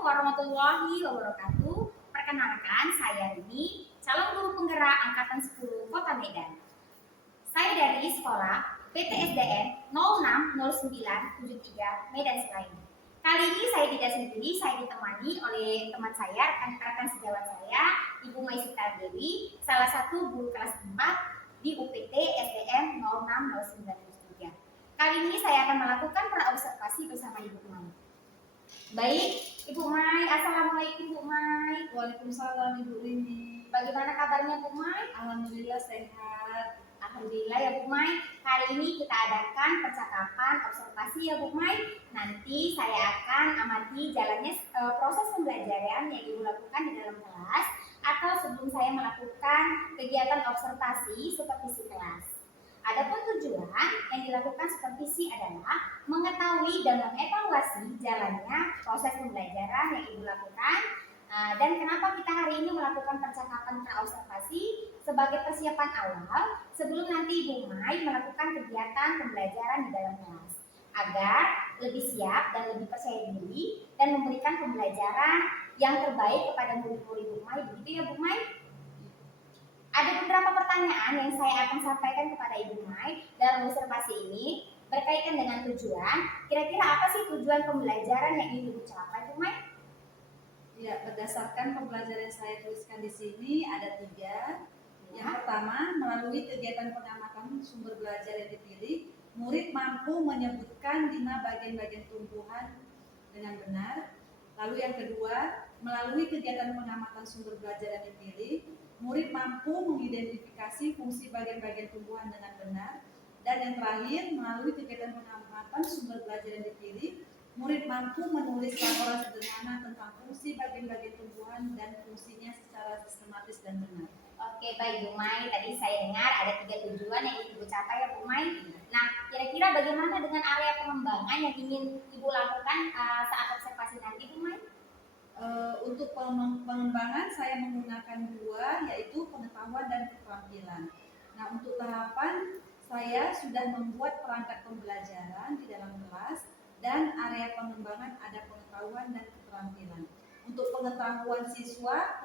Assalamualaikum warahmatullahi wabarakatuh. Perkenalkan, saya Rini, calon guru penggerak angkatan 10 Kota Medan. Saya dari sekolah PTSDN 060973 Medan Selain. Kali ini saya tidak sendiri, saya ditemani oleh teman saya, rekan-rekan sejawat saya, Ibu Maisita Dewi, salah satu guru kelas 4 di UPT SDN 060973. Kali ini saya akan melakukan praobservasi bersama Ibu Mai. Baik, Ibu Mai. Assalamualaikum Bu Mai. Waalaikumsalam Ibu Rini. Bagaimana kabarnya Bu Mai? Alhamdulillah sehat. Alhamdulillah ya Bu Mai. Hari ini kita adakan percakapan observasi ya Bu Mai. Nanti saya akan amati jalannya proses pembelajaran yang Ibu lakukan di dalam kelas atau sebelum saya melakukan kegiatan observasi supervisi kelas. Adapun tujuan yang dilakukan supervisi adalah mengetahui dan mengevaluasi jalannya proses pembelajaran yang Ibu lakukan dan kenapa kita hari ini melakukan percakapan praobservasi sebagai persiapan awal sebelum nanti Ibu Mai melakukan kegiatan pembelajaran di dalam kelas agar lebih siap dan lebih percaya diri dan memberikan pembelajaran yang terbaik kepada murid-murid Bu Mai. Begitu ya Bu Mai? Ada beberapa pertanyaan yang saya akan sampaikan kepada Ibu Mai dalam observasi ini berkaitan dengan tujuan. Kira-kira apa sih tujuan pembelajaran yang ingin Ibu capai, Bu Mai? Ya, berdasarkan pembelajaran yang saya tuliskan di sini ada 3. Yang pertama, melalui kegiatan pengamatan sumber belajar yang dipilih, murid mampu menyebutkan 5 bagian-bagian tumbuhan dengan benar. Lalu yang kedua, melalui kegiatan pengamatan sumber belajar yang dipilih, murid mampu mengidentifikasi fungsi bagian-bagian tumbuhan dengan benar. Dan yang terakhir, melalui kegiatan pengamatan sumber belajar yang dipilih, murid mampu menulis laporan sederhana tentang fungsi bagian-bagian tumbuhan dan fungsinya secara sistematis dan benar. Oke, baik Bu Mai. Tadi saya dengar ada 3 tujuan yang ingin Ibu capai ya Bu Mai. Nah, kira-kira bagaimana dengan area pengembangan yang ingin Ibu lakukan saat observasi nanti Bu Mai? Untuk pengembangan saya menggunakan 2, yaitu pengetahuan dan keterampilan. Nah, untuk tahapan saya sudah membuat perangkat pembelajaran di dalam kelas dan area pengembangan ada pengetahuan dan keterampilan. Untuk pengetahuan siswa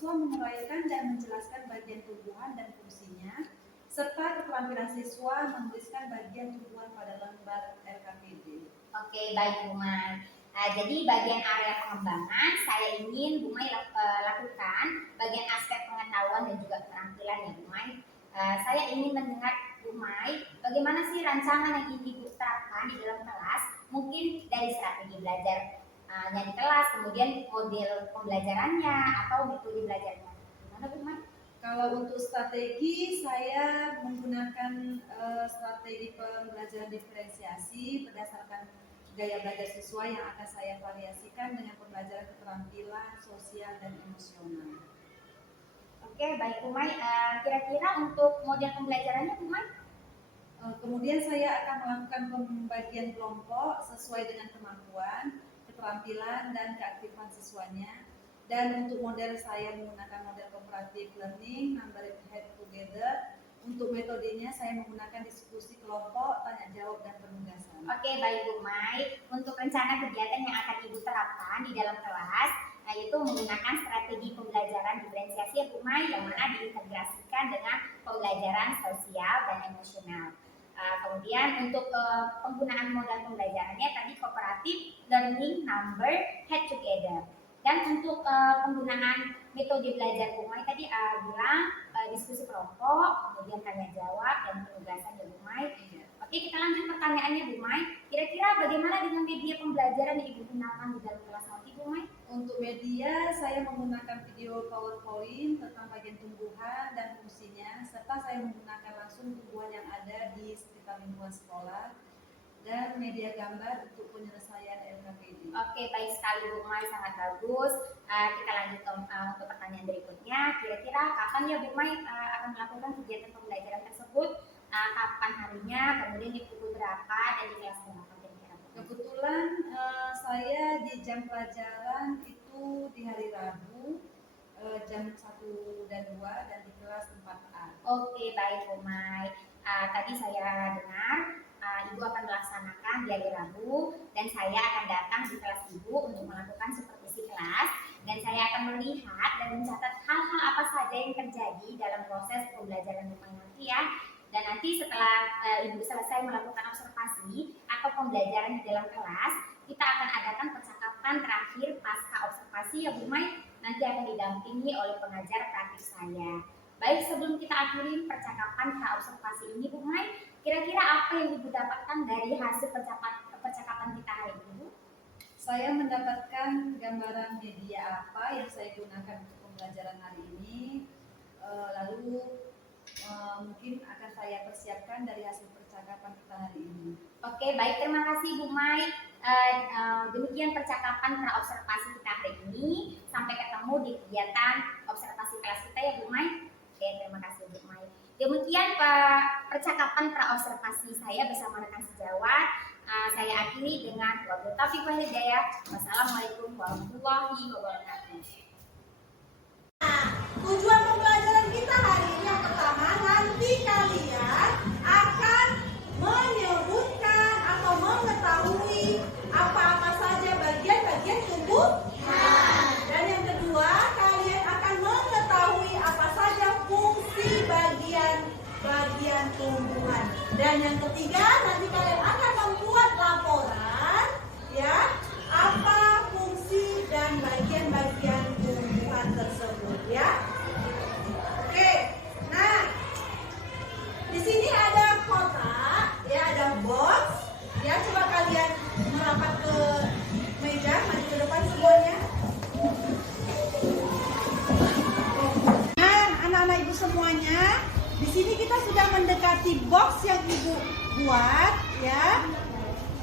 menguraikan dan menjelaskan bagian tumbuhan dan fungsinya, serta keterampilan siswa menuliskan bagian tumbuhan pada lembar LKPD. Oke, baik Bu Mai. Jadi bagian area pengembangan saya ingin Bu Mai lakukan bagian aspek pengetahuan dan juga keterampilan ya Bu Mai. Saya ingin mendengar Bu Mai bagaimana sih rancangan yang ingin Ibu terapkan di dalam kelas, mungkin dari strategi belajar di kelas, kemudian model pembelajarannya atau metode belajarnya. Gimana Bu Mai? Kalau untuk strategi, saya menggunakan strategi pembelajaran diferensiasi berdasarkan gaya belajar siswa yang akan saya variasikan dengan pembelajaran keterampilan sosial dan emosional. Oke, baik Bu Mai. Kira-kira untuk model pembelajarannya Bu Mai? Kemudian saya akan melakukan pembagian kelompok sesuai dengan kemampuan, keterampilan, dan keaktifan siswanya. Dan untuk model saya menggunakan model cooperative learning, number head together. Untuk metodenya saya menggunakan diskusi kelompok, tanya jawab, dan penugasan. Oke, baik Bu Mai. Untuk rencana kegiatan yang akan Ibu terapkan di dalam kelas, yaitu menggunakan strategi pembelajaran diferensiasi ya Bu Mai, yang mana diintegrasikan dengan pembelajaran sosial dan emosional. Kemudian untuk penggunaan modal pembelajarannya tadi cooperative learning, number head together. Dan untuk penggunaan metode belajar Bu Mai tadi bilang diskusi kelompok, kemudian tanya jawab dan penugasan ya Bu Mai. Oke, kita lanjut pertanyaannya Bu Mai. Kira-kira bagaimana dengan media pembelajaran yang Ibu gunakan di dalam kelas nanti Bu Mai? Untuk media saya menggunakan video PowerPoint tentang bagian tumbuhan dan fungsinya, serta saya menggunakan langsung tumbuhan yang ada di sekitar lingkungan sekolah, dan media gambar untuk penyelesaian LKPD. Oke, baik sekali Bu Mai, sangat bagus. Kita lanjut untuk pertanyaan berikutnya. Kira-kira kapan ya Bu Mai akan melakukan kegiatan pembelajaran tersebut? Kapan harinya, kemudian di pukul berapa dan di kelas berapa kira-kira? Kebetulan saya di jam pelajaran itu di hari Rabu jam 1 dan 2 dan di kelas 4A. Oke, baik Bu Mai. Tadi saya dengar Ibu akan melaksanakan di hari Rabu dan saya akan datang di kelas Ibu untuk melakukan supervisi kelas, dan saya akan melihat dan mencatat hal-hal apa saja yang terjadi dalam proses pembelajaran Bukmai nanti ya. Dan nanti setelah Ibu selesai melakukan observasi atau pembelajaran di dalam kelas, kita akan adakan percakapan terakhir pasca observasi ya Bu Mai, nanti akan didampingi oleh pengajar praktik saya. Baik, sebelum kita akhiri percakapan pra observasi ini Bu Mai, kira-kira apa yang Ibu dapatkan dari hasil percakapan kita hari ini? Saya mendapatkan gambaran media apa yang saya gunakan untuk pembelajaran hari ini, lalu mungkin akan saya persiapkan dari hasil percakapan kita hari ini. Oke, baik, terima kasih Bu Mai. Demikian percakapan pra observasi kita hari ini. Sampai ketemu di kegiatan observasi kelas kita ya Bu Mai. Oke, terima kasih Bu Mai. Demikian percakapan pra observasi saya bersama rekan sejawat. Saya akhiri dengan wabillahi taufiq wal hidayah. Wassalamualaikum warahmatullahi wabarakatuh. Tujuan pembelajaran kita hari ini yang pertama, nanti kalian akan menyebutkan atau mengetahui apa-apa saja bagian-bagian tubuh. Dan yang kedua, kalian akan mengetahui apa saja fungsi bagian-bagian tumbuhan. Dan yang ketiga, nanti kalian akan membuat laporan ya, apa fungsi dan bagian-bagian tumbuhan tersebut ya. Oke. Nah, di sini ada kotak ya, ada box ya. Coba kalian merapat ke meja, maju ke depan semuanya. Nah, anak-anak Ibu semuanya, di sini kita sudah mendekati box yang Ibu buat ya.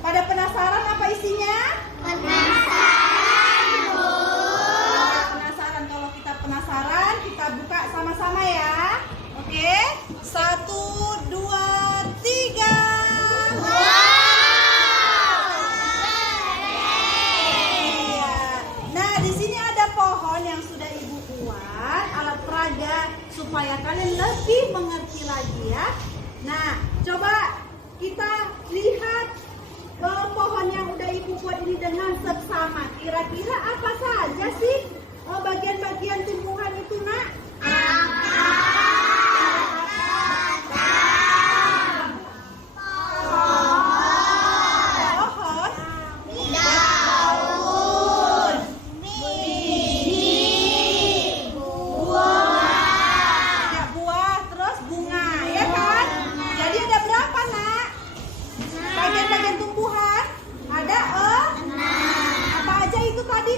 Pada penasaran apa isinya? Penasaran. Kalau kita penasaran, kita buka sama-sama ya. Oke, 1, 2, 3. Iya. Nah, di sini ada pohon yang sudah Ibu buat, alat peraga supaya kalian lebih mengerti lagi ya. Nah, coba kita lihat pohon yang udah Ibu buat ini dengan seksama. Kira-kira apa saja sih bagian-bagian tumbuhan itu, Nak? Pohon, daun, biji, buah. Ya, buah, terus bunga, ya kan? Jadi ada berapa, Nak? Bagian-bagian tumbuhan ada 6. Apa aja itu tadi?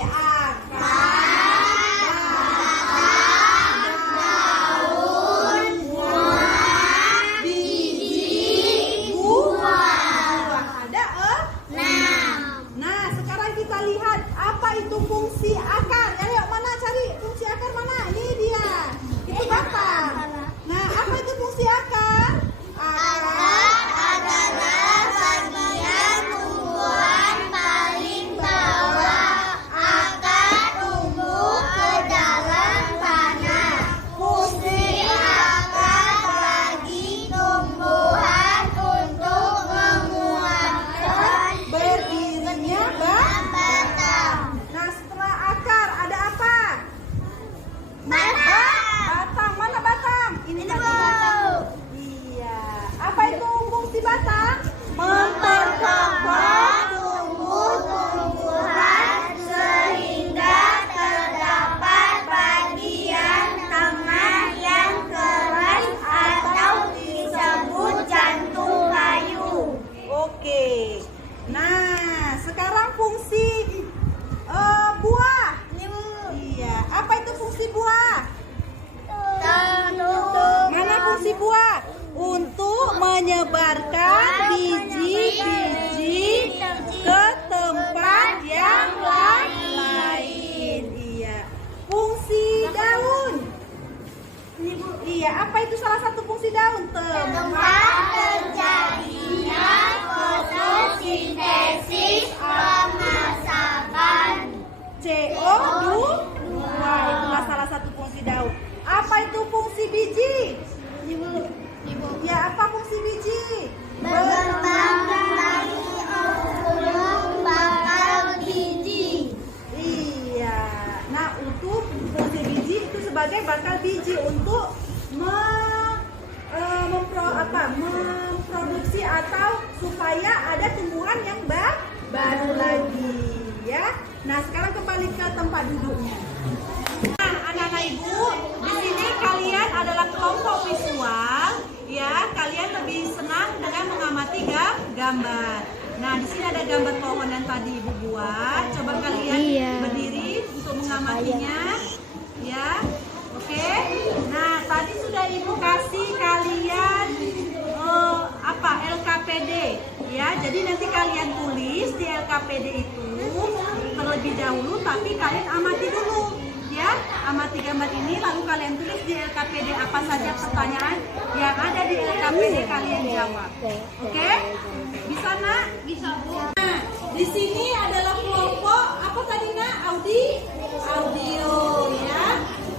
Daun, buah, biji, buah. Ada 6. Nah, sekarang kita lihat apa itu fungsi akar. Ayo, mana cari fungsi akar mana? Ini dia. Itu batang. Nah, apa itu fungsi akar? Akar adalah bagian tumbuhan paling bawah. Akar tumbuh ke dalam tanah. Fungsi akar bagi tumbuhan untuk menguatkan berdirinya batang. Nah, setelah akar ada apa? Batang. Mana batang? Ini tadi batang. Iya. Apa itu fungsi batang? Memperkokoh tumbuh-tumbuhan sehingga terdapat bagian tengah yang keras atau disebut jantung kayu. Oke. Nah, sekarang fungsi buah. Iya. Apa itu fungsi buah? Mana fungsi buah? Untuk menyebarkan biji-biji ke tempat yang lain. Iya. Fungsi daun. Iya, apa itu salah satu fungsi daun? Tempat terjadinya fotosintesis pemasakan CO2. Itulah salah satu fungsi daun. Apa itu fungsi biji? Ya, apa fungsi biji? Berkembang dari embun bakal biji. Iya. tumbuhan yang baru lagi ya. Nah, sekarang kembali ke tempat duduknya. Nah, anak-anak ibu, di sini kalian adalah kelompok visual ya. Kalian lebih senang dengan mengamati gambar. Nah, di sini ada gambar pohon yang tadi ibu buat. Coba kalian berdiri untuk mengamatinya ya. Oke. Nah, tadi sudah ibu kasih kalian LKPD ya. Jadi nanti kalian tulis di LKPD itu terlebih dahulu, tapi kalian amati dulu ya. Amati gambar ini lalu kalian tulis di LKPD apa saja pertanyaan yang ada di LKPD, kalian jawab. Oke? Bisa nak? Bisa Bu. Nah, di sini adalah kelompok apa tadi nak? Audio ya.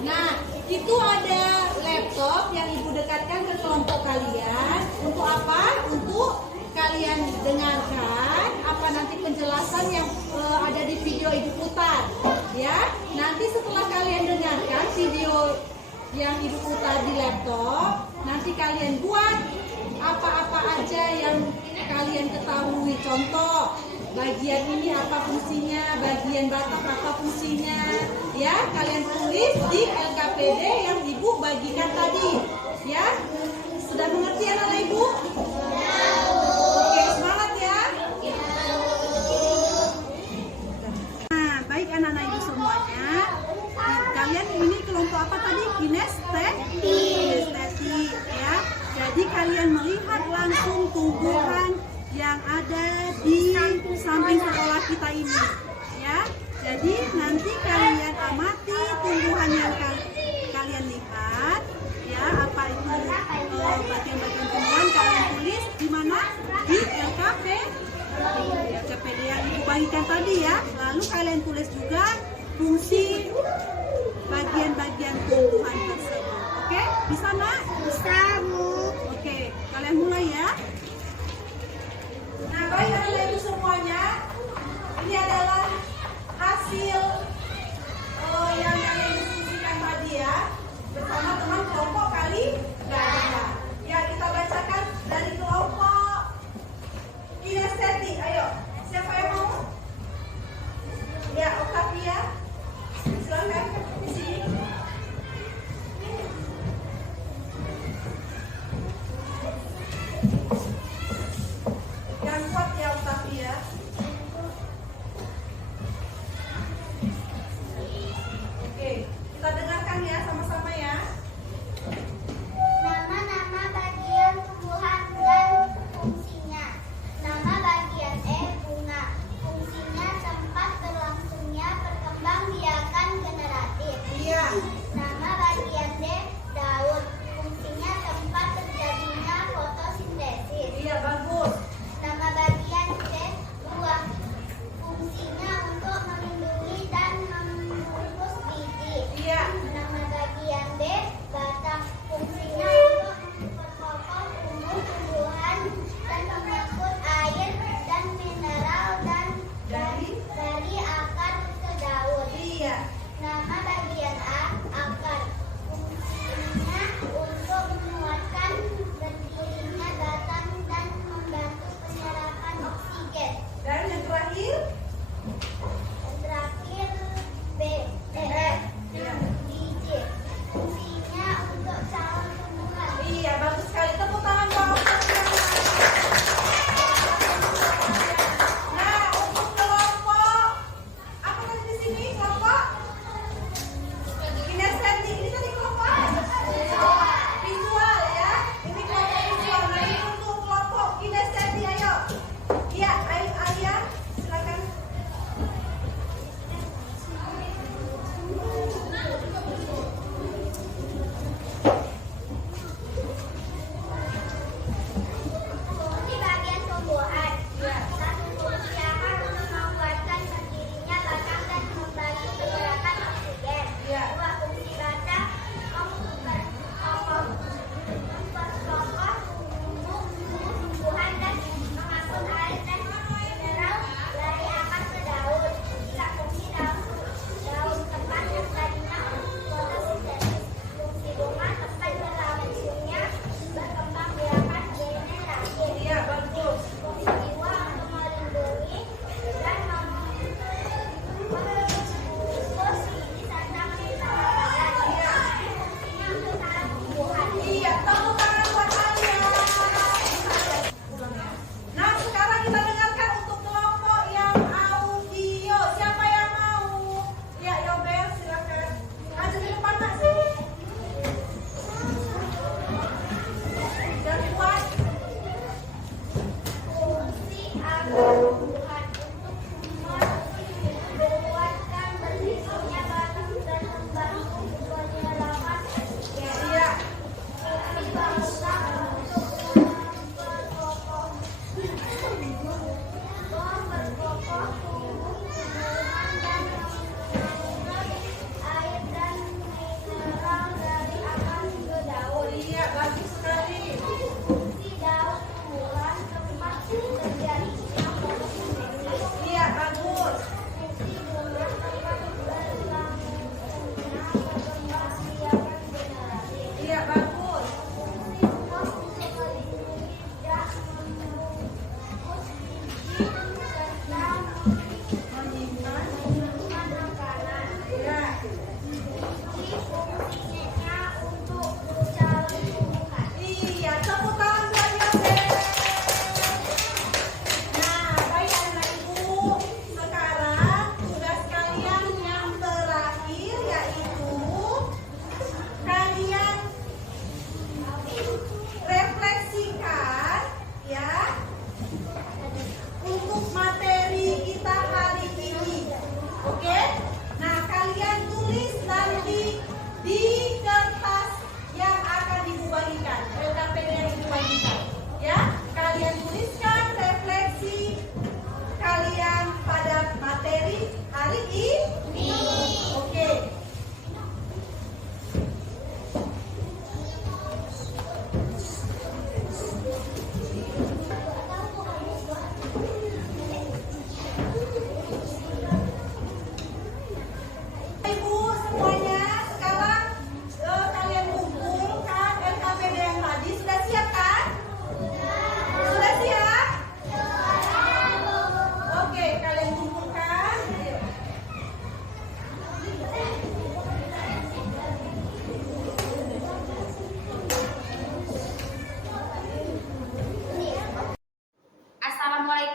Nah, itu ada laptop yang ibu dekatkan ke kelompok kalian. Untuk apa? Untuk kalian dengarkan apa nanti penjelasan yang ada di video ibu putar ya. Nanti setelah kalian dengarkan video yang ibu putar di laptop, nanti kalian buat apa-apa aja yang kalian ketahui. Contoh, bagian ini apa fungsinya, bagian batang apa fungsinya ya. Kalian tulis di LKPD yang ibu bagikan tadi ya. Sudah mengerti anak-anak ibu? Oke, semangat ya. Nah, baik anak-anak ibu semuanya. Kalian ini kelompok apa tadi? Kinestetik ya. Jadi kalian melihat langsung tumbuhan yang ada di samping sekolah kita ini ya. Jadi nanti kalian amati tumbuhan yang kalian lihat ya. Apa itu bagian-bagian tumbuhan kalian tulis di mana? Di LKPD yang ibu bagikan tadi ya. Lalu kalian tulis juga fungsi bagian-bagian tumbuhan tersebut. Oke, bisa nak? Bisa Bu. Oke, kalian mulai ya. Nah, baik anak-anak ibu semuanya, ini adalah hasil yang kalian diskusikan tadi ya, bersama teman kelompok kali belajar. Ya, kita bacakan dari kelompok kinestetik. Ayo, siapa yang mau? Ya, Octavia, silakan di sini. Yang kuat ya Octavia. Oke, kita dengarkan ya sama-sama ya.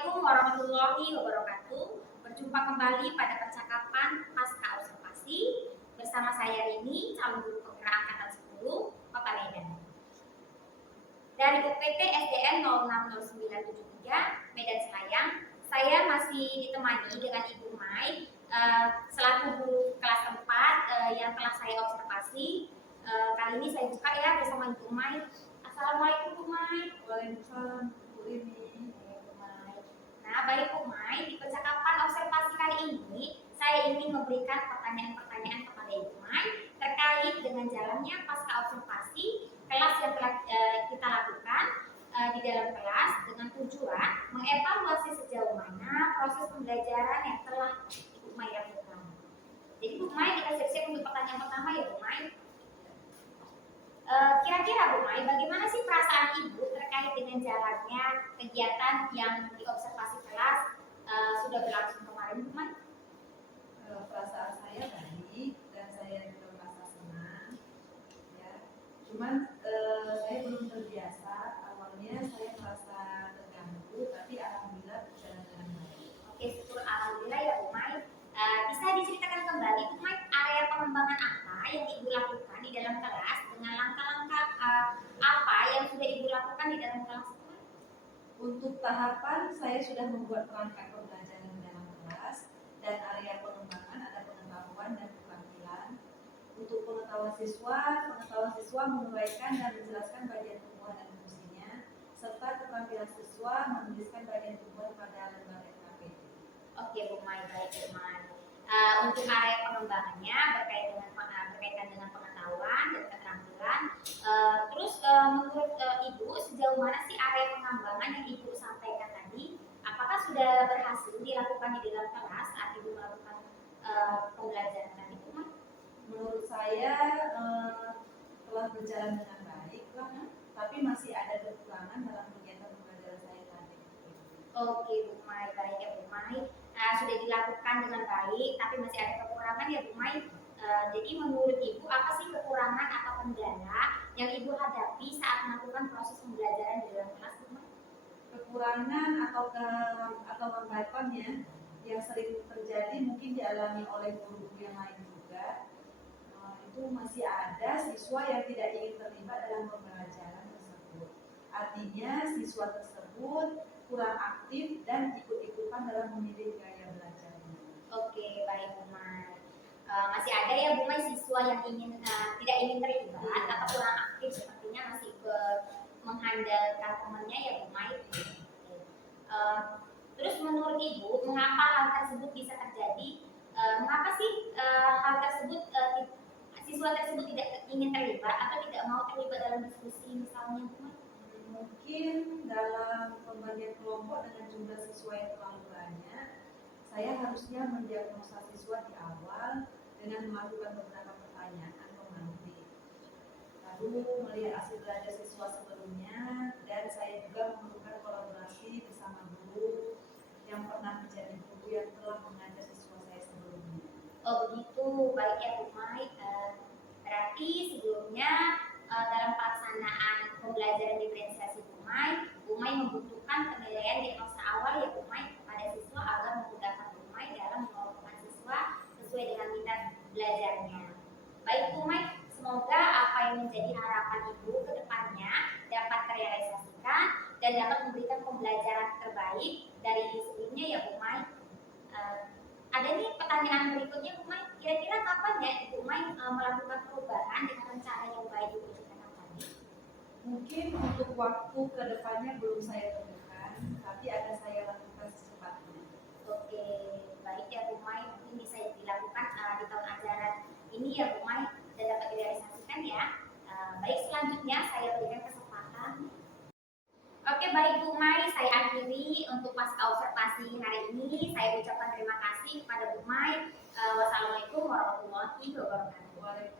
Assalamualaikum warahmatullahi wabarakatuh. Berjumpa kembali pada percakapan pasca observasi bersama saya Rini, calon guru penggerak angkatan 10, Kota Medan. Dari UPT SDN 060973 Medan Selayang, saya masih ditemani dengan Ibu Mai selaku guru kelas 4 yang telah saya observasi. Kali ini saya buka ya bersama Ibu Mai. Assalamualaikum Bu Mai. Waalaikumsalam Bu Rini. Nah, baik Bu Mai, di percakapan observasi kali ini saya ingin memberikan pertanyaan-pertanyaan kepada Ibu Mai terkait dengan jalannya pasca observasi kelas yang telah kita lakukan di dalam kelas dengan tujuan mengevaluasi sejauh mana proses pembelajaran yang telah Ibu Mai lakukan. Jadi Bu Mai, kita siap-siap untuk pertanyaan pertama ya Bu Mai. Kira-kira Bu Mai, bagaimana sih perasaan Ibu terkait dengan jalannya kegiatan yang diobservasi kelas sudah berlangsung kemarin Bu Mai? Perasaan saya baik dan saya juga merasa senang. Ya, cuman saya belum terbiasa. Awalnya saya merasa terganggu, tapi alhamdulillah berjalan dengan baik. Oke, syukur alhamdulillah ya Bu Mai. Bisa diceritakan kembali Bu Mai area pengembangan apa yang Ibu lakukan di dalam kelas dengan langkah-langkah apa yang sudah Ibu lakukan di dalam kelas Bu Mai? Untuk tahapan saya sudah membuat perangkat pembelajaran di dalam kelas dan area pengembangan ada pengetahuan dan keterampilan. Untuk pengetahuan siswa menguraikan dan menjelaskan bagian tumbuhan dan fungsinya, serta keterampilan siswa menuliskan bagian tumbuhan pada lembar SKP. Oke Bu Mai, baik Bu Mai. Untuk area pengembangannya berkaitan dengan pengetahuan dan keterampilan. Terus menurut Ibu sejauh mana sih area pengembangan yang Ibu sampaikan tadi? Apakah sudah berhasil dilakukan di dalam kelas saat Ibu melakukan pembelajaran tadi Bu Mai? Menurut saya telah berjalan dengan baik lah, tapi masih ada kekurangan dalam kegiatan pembelajaran saya tadi. Oke Bu Mai, baik ya Bu Mai. Sudah dilakukan dengan baik, tapi masih ada kekurangan ya Bu Mai. Jadi menurut Ibu apa sih kekurangan atau kendala yang Ibu hadapi saat melakukan proses pembelajaran di dalam kelas Bu Mai? Kekurangan atau hambatan yang sering terjadi mungkin dialami oleh guru-guru yang lain juga. Itu masih ada siswa yang tidak ingin terlibat dalam pembelajaran tersebut. Artinya siswa tersebut kurang aktif dan ikut-ikutan dalam memilih gaya belajarnya. Oke, baik Bu Mai. Masih ada ya Bu Mai siswa yang tidak ingin terlibat atau kurang aktif, sepertinya masih mengandalkan temannya ya Bu Mai. Terus menurut Ibu, mengapa hal tersebut bisa terjadi? Mengapa sih hal tersebut siswa tersebut tidak ingin terlibat atau tidak mau terlibat dalam diskusi misalnya Bu Mai? Mungkin dalam pembagian kelompok dengan jumlah siswa yang terlalu banyak, saya harusnya mendiagnosa siswa di awal dengan melakukan beberapa pertanyaan pemantik. Lalu melihat hasil belajar siswa sebelumnya, dan saya juga memerlukan kolaborasi bersama guru yang pernah menjadi guru yang telah mengajar siswa saya sebelumnya. Oh begitu, baik ya Bu Mai. Berarti sebelumnya dalam pelaksanaan pembelajaran diferensiasi Bu Mai membutuhkan penilaian diagnosa awal ya Bu Mai kepada siswa agar memudahkan Bu Mai dalam mengelompokkan siswa sesuai dengan minat belajarnya. Baik Bu Mai, semoga apa yang menjadi harapan Ibu ke depannya dapat terrealisasikan dan dapat memberikan pembelajaran terbaik dari sebelumnya ya Bu Mai. Ada nih pertanyaan berikutnya Bu Mai, kira-kira kapan ya Bu Mai melakukan perubahan dengan rencana yang baik Ibu ceritakan tadi? Mungkin untuk waktu ke depannya belum saya tentukan, tapi akan saya lakukan secepatnya. Oke, baik ya Bu Mai, mungkin bisa dilakukan di tahun ajaran ini ya Bu Mai dan dapat direalisasikan ya. Baik, selanjutnya saya berikan kesempatan. Oke, baik Bu Mai, saya akhiri untuk pasca observasi hari ini. Saya ucapkan terima kasih kepada Bu Mai. Wassalamualaikum warahmatullahi wabarakatuh.